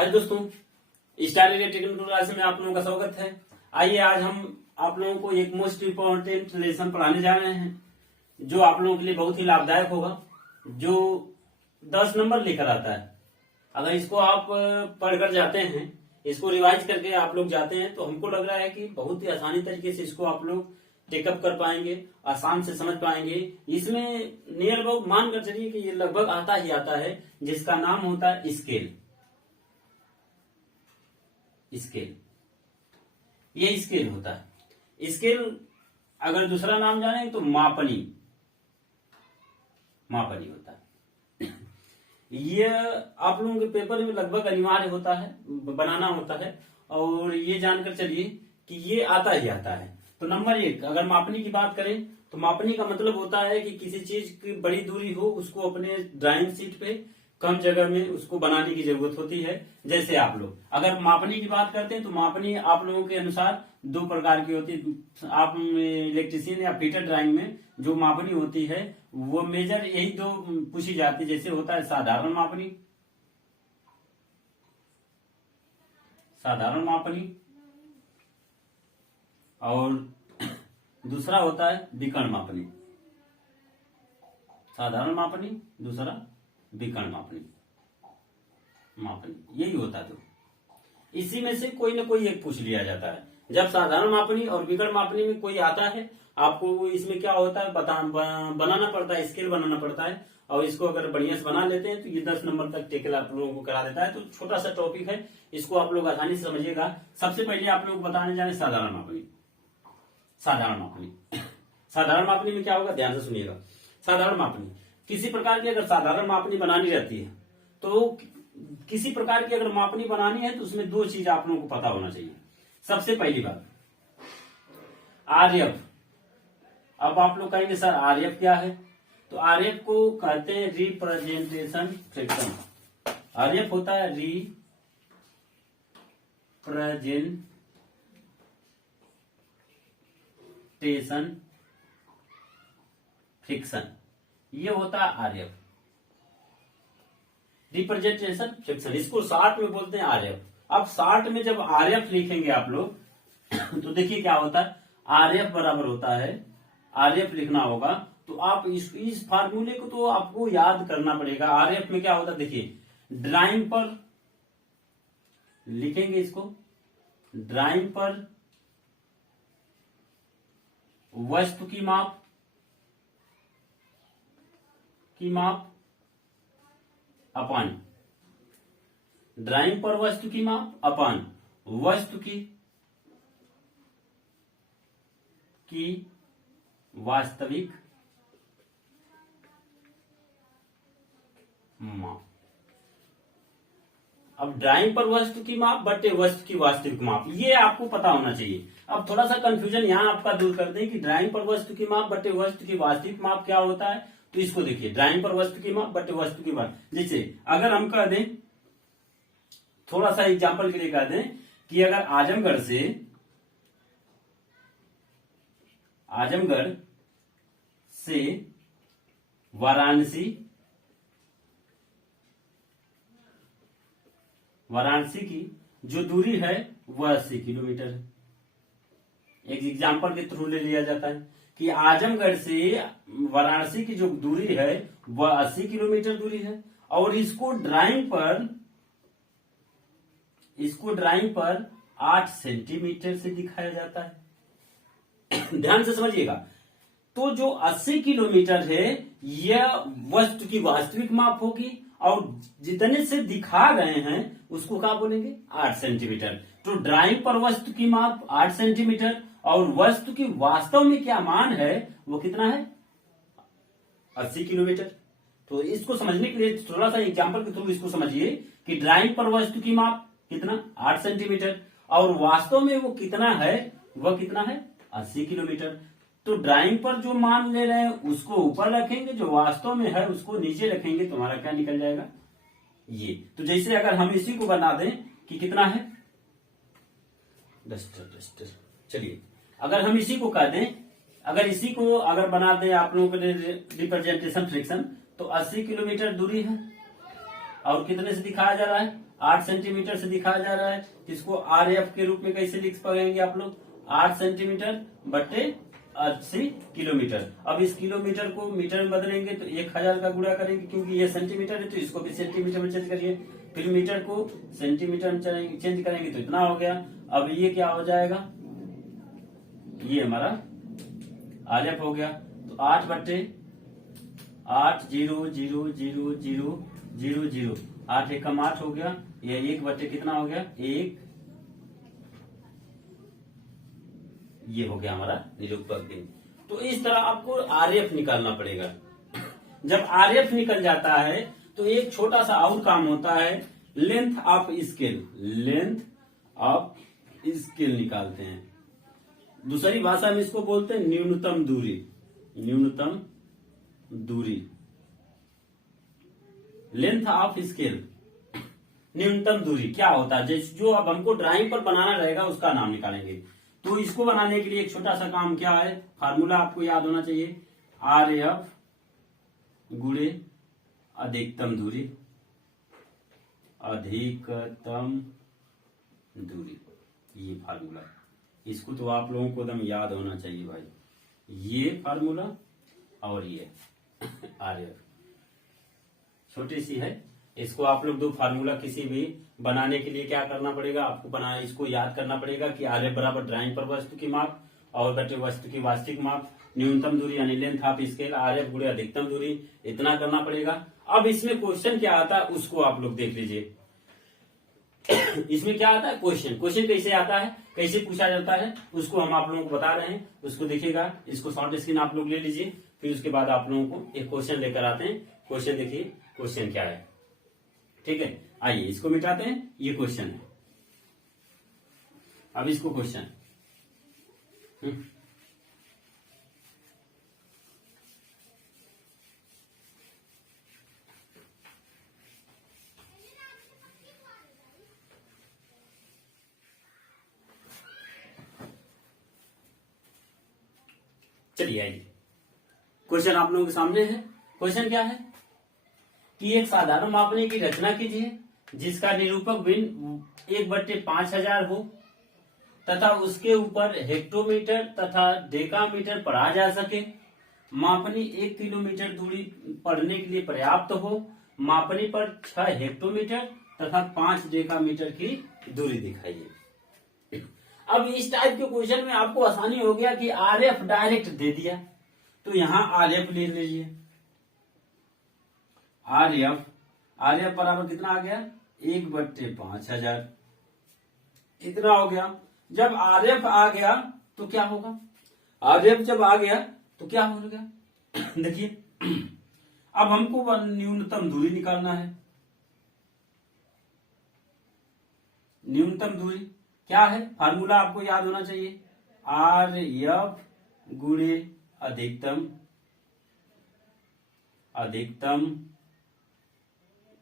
हाय दोस्तों, star India technical class में आप लोगों का स्वागत है। आइए आज हम आप लोगों को एक मोस्ट इम्पोर्टेंट लेसन पढ़ाने जा रहे हैं जो आप लोगों के लिए बहुत ही लाभदायक होगा, जो 10 नंबर लेकर आता है। अगर इसको आप पढ़कर जाते हैं, इसको रिवाइज करके आप लोग जाते हैं, तो हमको लग रहा है कि बहुत ही आसानी तरीके से इसको आप लोग टेकअप कर पाएंगे, आसान से समझ पाएंगे। इसमें नियर अबाउट मान कर चलिए कि ये लगभग आता ही आता है, जिसका नाम होता है स्केल। स्केल, ये स्केल होता है। स्केल अगर दूसरा नाम जाने तो मापनी होता है। ये आप लोगों के पेपर में लगभग अनिवार्य होता है, बनाना होता है। और ये जानकर चलिए कि ये आता ही आता है। तो नंबर 1, अगर मापनी की बात करें तो मापनी का मतलब होता है कि किसी चीज की बड़ी दूरी हो, उसको अपने ड्राइंग शीट पे कम जगह में उसको बनाने की जरूरत होती है। जैसे आप लोग अगर मापनी की बात करते हैं तो मापनी आप लोगों के अनुसार 2 प्रकार की होती है। आप इलेक्ट्रीशियन या फिटर ड्राइंग में जो मापनी होती है वो मेजर यही 2 पूछी जाती है। जैसे होता है साधारण मापनी और दूसरा होता है विकर्ण मापनी। साधारण मापनी, दूसरा विकर्ण मापनी यही होता है। तो इसी में से कोई ना कोई एक पूछ लिया जाता है। जब साधारण मापनी और विकर्ण मापनी में कोई आता है, आपको इसमें क्या होता है बनाना पड़ता है, स्केल बनाना पड़ता है। और इसको अगर बढ़िया से बना लेते हैं तो ये 10 नंबर तक टेकल आप लोगों को करा देता है। तो छोटा सा टॉपिक है, इसको आप लोग आसानी से समझिएगा। सबसे पहले आप लोग बताने जाए साधारण मापनी। साधारण मापनी में क्या होगा, ध्यान से सुनिएगा। साधारण मापनी किसी प्रकार की अगर साधारण मापनी बनानी रहती है, तो किसी प्रकार की अगर मापनी बनानी है तो उसमें 2 चीज आप लोगों को पता होना चाहिए। सबसे पहली बात आरएफ। अब आप लोग कहेंगे सर आरएफ क्या है, तो आरएफ को कहते हैं रिप्रेजेंटेशन फ्रैक्शन। आरएफ होता है रिप्रेजेंटेशन फ्रिक्शन, ये होता है आरएफ, रिप्रेजेंटेशन फ्रिक्शन। इसको शॉर्ट में बोलते हैं आरएफ। अब शॉर्ट में जब आरएफ लिखेंगे आप लोग तो देखिए क्या होता है, आरएफ बराबर होता है, आरएफ लिखना होगा तो आप इस फार्मूले को तो आपको याद करना पड़ेगा। आरएफ में क्या होता है, देखिए ड्राइंग पर लिखेंगे, इसको ड्राइंग पर वस्तु की माप अपान, ड्राइंग पर वस्तु की माप अपान वस्तु की वास्तविक माप। अब ड्राइंग पर वस्तु की माप बटे वस्तु की वास्तविक माप, ये आपको पता होना चाहिए। अब थोड़ा सा कंफ्यूजन यहां आपका दूर कर दें कि ड्राइंग पर वस्तु की माप बटे वस्तु की वास्तविक माप क्या होता है। तो इसको देखिए, ड्राइंग पर वस्तु की माप बटे वस्तु की माप। जैसे अगर हम कह दें, थोड़ा सा एग्जांपल के लिए कह दें कि अगर आजमगढ़ से वाराणसी की जो दूरी है वह 80 किलोमीटर है। एक एग्जांपल के थ्रू ले लिया जाता है कि आजमगढ़ से वाराणसी की जो दूरी है वह 80 किलोमीटर दूरी है। और इसको ड्राइंग पर 8 सेंटीमीटर से दिखाया जाता है। ध्यान से समझिएगा। तो जो 80 किलोमीटर है यह वस्तु की वास्तविक माप होगी, और जितने से दिखा रहे हैं उसको क्या बोलेंगे, 8 सेंटीमीटर। तो ड्राइंग पर वस्तु की माप 8 सेंटीमीटर और वस्तु की वास्तव में क्या मान है वो कितना है, 80 किलोमीटर। तो इसको समझने के लिए थोड़ा सा एग्जांपल के थ्रू इसको समझिए कि ड्राइंग पर वस्तु की माप कितना, 8 सेंटीमीटर, और वास्तव में वो कितना है, वह कितना है, 80 किलोमीटर। तो ड्राइंग पर जो मान ले रहे हैं उसको ऊपर रखेंगे, जो वास्तव में है उसको नीचे रखेंगे, तो हमारा क्या निकल जाएगा, ये। तो जैसे अगर हम इसी को बना दें कि कितना है, डस्टर, चलिए अगर हम इसी को कह दें, अगर बना दें आप लोगों के लिए रिप्रेजेंटेशन फ्रिक्शन, तो 80 किलोमीटर दूरी है और कितने से दिखाया जा रहा है, 8 सेंटीमीटर से दिखाया जा रहा है। इसको RF के रूप में कैसे लिख पाएंगे आप लोग, 8 सेंटीमीटर बटे 80 किलोमीटर। अब इस किलोमीटर को मीटर में बदलेंगे तो 1000 का गुणा करेंगे, क्योंकि ये सेंटीमीटर है तो इसको भी सेंटीमीटर में चेंज करिए, फिर मीटर को सेंटीमीटर में चेंज करेंगे तो इतना हो गया। अब ये क्या हो जाएगा, ये हमारा RF हो गया। तो 8 बटे 8 0 0 0 0 0 0 8 एकम 8 हो गया। ये 1 बटे कितना हो गया, 1। ये हो गया हमारा निरूपक दिन। तो इस तरह आपको RF निकालना पड़ेगा। जब RF निकल जाता है तो एक छोटा सा और काम होता है, length of scale. Length of scale निकालते हैं, दूसरी भाषा में इसको बोलते हैं न्यूनतम दूरी। न्यूनतम दूरी, लेंथ ऑफ स्केल, न्यूनतम दूरी क्या होता है, जैसे जो अब हमको ड्राइंग पर बनाना रहेगा उसका नाम निकालेंगे। तो इसको बनाने के लिए एक छोटा सा काम क्या है, फार्मूला आपको याद होना चाहिए, RF गुणे अधिकतम दूरी। अधिकतम दूरी, ये फार्मूला, इसको तो आप लोगों को एकदम याद होना चाहिए भाई। ये फार्मूला और ये RF छोटी सी है, इसको आप लोग दो फार्मूला किसी भी बनाने के लिए क्या करना पड़ेगा, आपको बना इसको याद करना पड़ेगा कि RF बराबर ड्राइंग पर वस्तु की माप और बटे वस्तु की वास्तविक माप, न्यूनतम दूरी यानी लेंथ ऑफ स्केल, RF गुणे अधिकतम दूरी, इतना करना पड़ेगा। अब इसमें क्वेश्चन क्या आता है उसको आप लोग देख लीजिए। इसमें क्या आता है क्वेश्चन, क्वेश्चन कैसे आता है, कैसे पूछा जाता है, उसको हम आप लोगों को बता रहे हैं, उसको देखिएगा। इसको शॉर्ट स्क्रीन आप लोग ले लीजिए, फिर उसके बाद आप लोगों को एक क्वेश्चन लेकर आते हैं। क्वेश्चन देखिए, क्वेश्चन क्या है, ठीक है। आइए इसको मिटाते हैं, ये क्वेश्चन है। अब इसको क्वेश्चन चलिए आइए, क्वेश्चन आप लोगों के सामने है। क्वेश्चन क्या है कि एक साधारण मापने की रचना कीजिए जिसका निरूपक भिन्न 1/5000 हो तथा उसके ऊपर हेक्टोमीटर तथा डेकामीटर पढ़ा जा सके। मापनी 1 किलोमीटर दूरी पढ़ने के लिए पर्याप्त हो। मापनी पर 6 हेक्टोमीटर तथा 5 डेकामीटर की दूरी दिखाइए। अब इस टाइप के क्वेश्चन में आपको आसानी हो गया कि RF डायरेक्ट दे दिया, तो यहां RF ले लीजिए। RF बराबर कितना आ गया, 1/5000, इतना हो गया। जब RF आ गया तो क्या होगा, RF जब आ गया तो क्या हो गया देखिए, अब हमको न्यूनतम दूरी निकालना है। न्यूनतम दूरी क्या है, फार्मूला आपको याद होना चाहिए, RF गुणे अधिकतम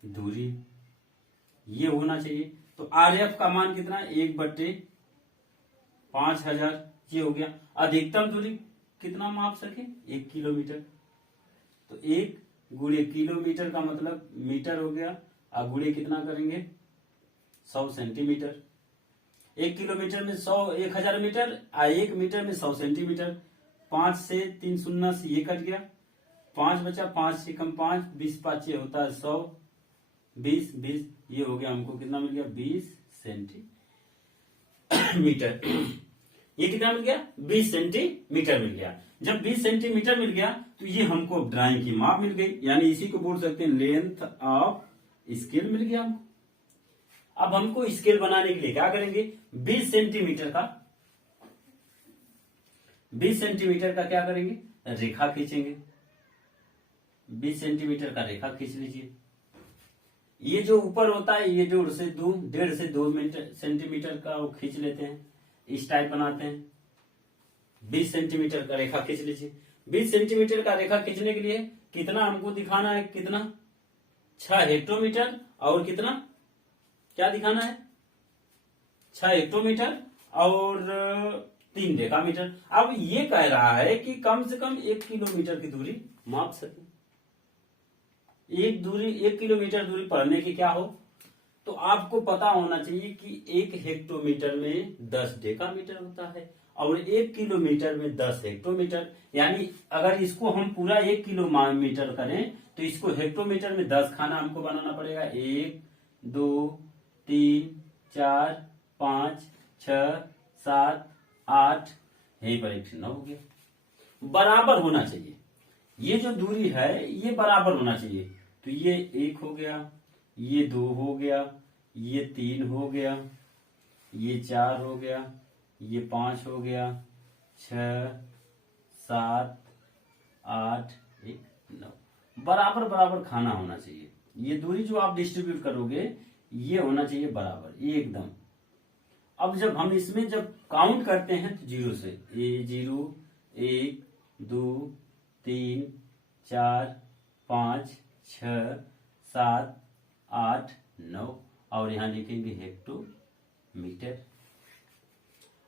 दूरी, ये होना चाहिए। तो RF का मान कितना, 1/5000, ये हो गया। अधिकतम दूरी कितना माप सके, 1 किलोमीटर, तो 1 गुणे किलोमीटर का मतलब मीटर हो गया, और गुणे कितना करेंगे 100 सेंटीमीटर। 1 किलोमीटर में 1000 मीटर, 1 मीटर में 100 सेंटीमीटर। 5 से 3 शून्य से ये कट गया, 5 बचा, 5 से कम 5, 20 5 होता है 100, 20 20, ये हो गया हमको कितना मिल गया, 20 सेंटीमीटर। ये कितना मिल गया, 20 सेंटीमीटर मिल गया। जब 20 सेंटीमीटर मिल गया तो ये हमको ड्राइंग की माप मिल गई, यानी इसी को बोल सकते हैं लेंथ ऑफ स्केल मिल गया हमको। अब हमको स्केल बनाने के लिए क्या करेंगे, 20 सेंटीमीटर का क्या करेंगे, रेखा खींचेंगे। 20 सेंटीमीटर का रेखा खींच लीजिए। ये जो ऊपर होता है ये 1.5 से 2 सेंटीमीटर का वो खींच लेते हैं, इस टाइप बनाते हैं। 20 सेंटीमीटर का रेखा खींच लीजिए। 20 सेंटीमीटर का रेखा खींचने के लिए कितना हमको दिखाना है, कितना 6 हेक्टोमीटर, और कितना क्या दिखाना है, 6 हेक्टोमीटर और 3 डेकामीटर। अब ये कह रहा है कि कम से कम 1 किलोमीटर की दूरी माप सके। 1 किलोमीटर दूरी पढ़ने की क्या हो, तो आपको पता होना चाहिए कि 1 हेक्टोमीटर में 10 डेकामीटर होता है और 1 किलोमीटर में 10 हेक्टोमीटर। यानी अगर इसको हम पूरा 1 किलोमीटर करें तो इसको हेक्टोमीटर में 10 खाना हमको बनाना पड़ेगा। 1 2 3 4 5 6 7 8, यहीं पर 1 9 हो गया। बराबर होना चाहिए, ये जो दूरी है ये बराबर होना चाहिए। तो ये 1 हो गया, ये 2 हो गया, ये 3 हो गया, ये 4 हो गया, ये 5 हो गया, 6 7 8 1 9। बराबर बराबर खाना होना चाहिए। ये दूरी जो आप डिस्ट्रीब्यूट करोगे ये होना चाहिए बराबर एकदम। अब जब हम इसमें जब काउंट करते हैं तो 0 से 0 1 2 3 4 5 6 7 8 9 और यहां लिखेंगे हेक्टोमीटर।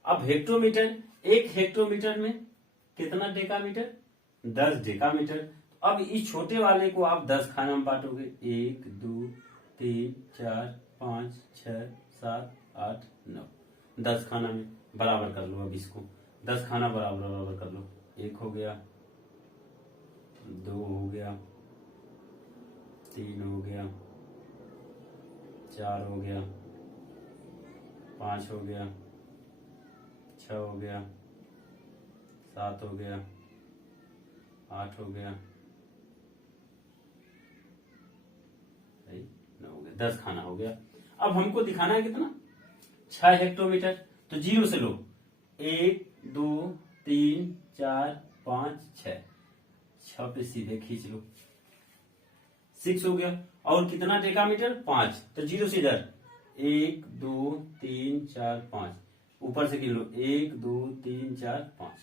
अब हेक्टोमीटर, 1 हेक्टोमीटर में कितना डेकामीटर, 10 डेकामीटर। अब इस छोटे वाले को आप 10 खाना में बांटोगे, 1 2 3 4 5 6 7 8 9, 10 खाना में बराबर कर लो। अब इसको 10 खाना बराबर बराबर कर लो। 1 हो गया, 2 हो गया, 3 हो गया, 4 हो गया, 5 हो गया, 6 हो गया, 7 हो गया, 8 हो गया, 9 हो गया, 10 खाना हो गया। अब हमको दिखाना है कितना, 6 हेक्टोमीटर। तो 0 से लो, 1 2 3 4 5 6 पे सीधे खींच लो, 6 हो गया। और कितना डेकामीटर, 5। तो 0 से इधर 1 2 3 4 5, ऊपर से गिन लो 1 2 3 4 5।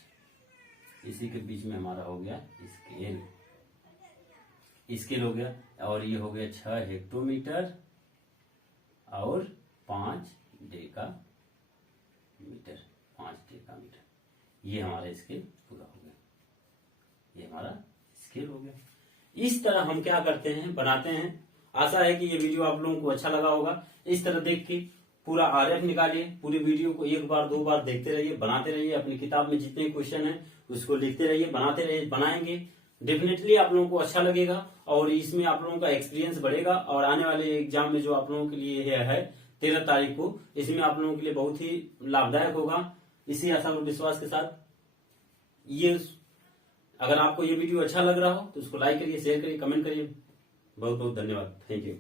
इसी के बीच में हमारा हो गया स्केल, स्केल हो गया। और ये हो गया 6 हेक्टोमीटर और 5 डेकामीटर, 5 डेकामीटर। ये हमारा स्केल पूरा हो गया, ये हमारा स्केल हो गया। इस तरह हम क्या करते हैं, बनाते हैं। आशा है कि ये वीडियो आप लोगों को अच्छा लगा होगा। इस तरह देख के पूरा आरएफ निकालिए, पूरी वीडियो को 1 बार 2 बार देखते रहिए, बनाते रहिए। अपनी किताब में जितने क्वेश्चन है उसको लिखते रहिए, बनाते रहिए। बनाएंगे डेफिनेटली आप लोगों को अच्छा लगेगा और इसमें आप लोगों का एक्सपीरियंस बढ़ेगा। और आने वाले एग्जाम में जो आप लोगों के लिए है 13 तारीख को, इसमें आप लोगों के लिए बहुत ही लाभदायक होगा। इसी आशा और विश्वास के साथ ये, अगर आपको ये वीडियो अच्छा लग रहा हो तो उसको लाइक करिए, शेयर करिए, कमेंट करिए। बहुत बहुत धन्यवाद, थैंक यू।